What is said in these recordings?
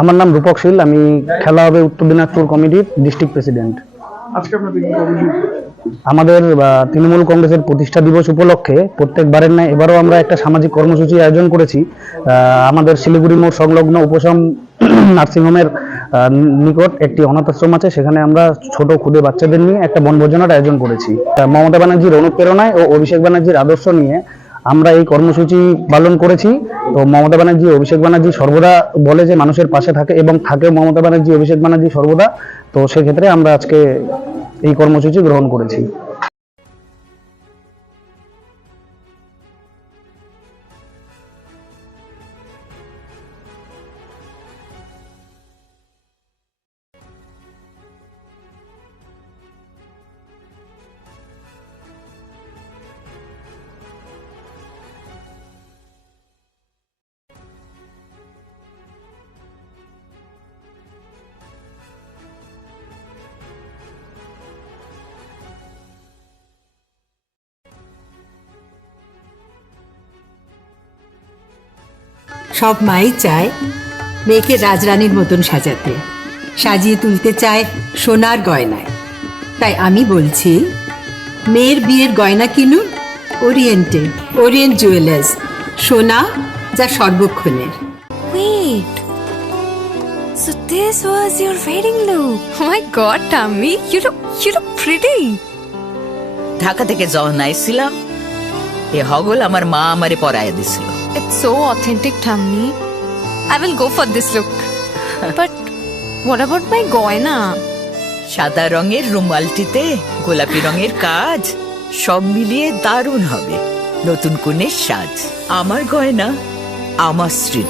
আমার নাম রূপক শীল, আমি খেলা হবে উত্তর দিনাজপুর কমিটির ডিস্ট্রিক্ট প্রেসিডেন্ট। আজকে আপনাদের কি কর্মসূচি? আমাদের তৃণমূল কংগ্রেসের প্রতিষ্ঠা দিবস উপলক্ষে প্রত্যেকবারের ন্যায় এবারও আমরা একটা সামাজিক কর্মসূচি আয়োজন করেছি। আমাদের শিলিগুড়ি মোড় সংলগ্ন উপশম নার্সিংহোমের নিকট একটি অনাথ আশ্রম আছে, সেখানে আমরা ছোট ক্ষুদে বাচ্চাদের নিয়ে একটা বনভোজনের আয়োজন করেছি। মমতা ব্যানার্জির অনুপ্রেরণায় ও অভিষেক ব্যানার্জির আদর্শ নিয়ে আমরা এই কর্মসূচি পালন করেছি। তো মমতা ব্যানার্জি, অভিষেক ব্যানার্জি সর্বদা বলে যে মানুষের পাশে থাকে, এবং থাকে মমতা ব্যানার্জি, অভিষেক ব্যানার্জি সর্বদা। তো সেক্ষেত্রে আমরা আজকে এই কর্মসূচি গ্রহণ করেছি। সব মাই চায় মেয়েকে রাজরানীর মতন সাজাতে, সাজিয়ে তুলতে চায় সোনার গয়নায়। তাই আমি বলছি, মেয়ের বিয়ের গয়না কিনুন ওরিয়েন্টে, ওরিয়েন্ট জুয়েলার্স, সোনা যা সর্বক্ষণের। Wait. So this was your wedding look. Oh my god, Tammy, you look pretty. Dhaka থেকে যখন আইছিলাম, এ হগল আমার মা আমারে পরাইয়া দিছিল। It's so authentic, Tammy. I will go for this look. But what about my goina? সাদা রঙের রুমালটিতে গোলাপি রঙের কাজ, সব মিলিয়ে দারুণ হবে নতুন কনের সাজ। আমার গয়না আমার শ্রী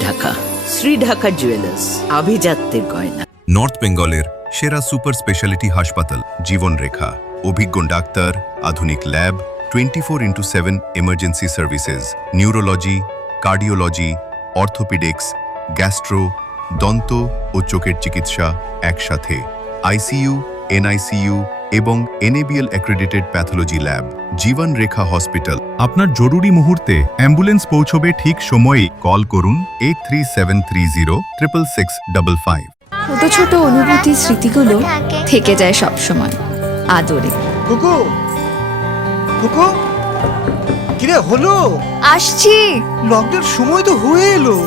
ঢাকা জুয়েলার্স, আভিজাত্যের গয়না। নর্থ বেঙ্গলের সেরা সুপার স্পেশালিটি হাসপাতাল জীবনরেখা, অভিজ্ঞ ডাক্তার, আধুনিক lab, 24x7 emergency services, neurology, cardiology, orthopaedics, gastro, দন্ত ও চোখের চিকিৎসা একসাথে, আইসিইউ, এনআইসিইউ এবং এনএবিএল অ্যাক্রেডিটেড প্যাথোলজি ল্যাব। জীবন রেখা হসপিটাল। আপনার জরুরি মুহূর্তে অ্যাম্বুলেন্স পৌঁছবে ঠিক সময়ে। কল করুন 8373066655। ছোট ছোট অনুভূতি, স্মৃতিগুলো থেকে যায় সব সময় আদরে। কুকু কুকু, কিরে হলো? আসছি। লকডাউন সময় তো হয়ে এলো।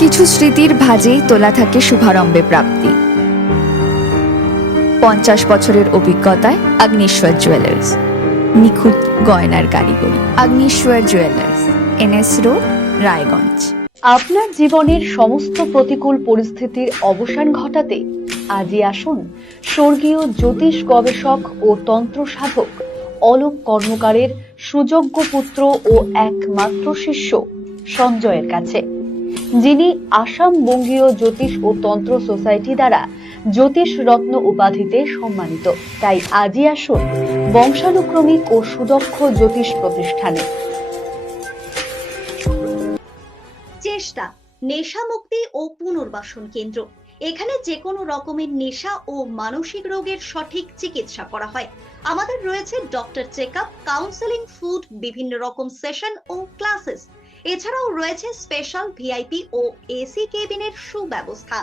কিছু স্মৃতির ভাজেই তোলা থাকে শুভারম্ভে প্রাপ্তি। 50 বছরের অভিজ্ঞতায় আগ্নেশ্বর জুয়েলার্স, নিখুঁত গয়নার কারিগরি। Agneshwar jewellers, NS road, Raiganj. আপনার জীবনের সমস্ত প্রতিকূল পরিস্থিতির অবসান ঘটাতে আজই আসুন স্বর্গীয় জ্যোতিষ গবেষক ও তন্ত্র সাধক অলোক কর্মকারের সুযোগ্য পুত্র ও একমাত্র শিষ্য সঞ্জয়ের কাছে, যিনি আসাম বঙ্গীয় জ্যোতিষ ও তন্ত্র সোসাইটি দ্বারা জ্যোতিষ রত্ন উপাধিতে সম্মানিত। তাই আজই আসুন বংশানুক্রমিক ও সুদক্ষ জ্যোতিষ প্রতিষ্ঠানে। চেষ্টা নেশা মুক্তি ও পুনর্বাসন কেন্দ্র। এখানে যে কোনো রকমের নেশা ও মানসিক রোগের সঠিক চিকিৎসা করা হয়। আমাদের রয়েছে ডক্টর চেকআপ, কাউন্সেলিং, ফুড, বিভিন্ন রকম সেশন ও ক্লাসেস। এছাড়াও রয়েছে স্পেশাল ভিআইপি ও এসি কেবিনের সুব্যবস্থা।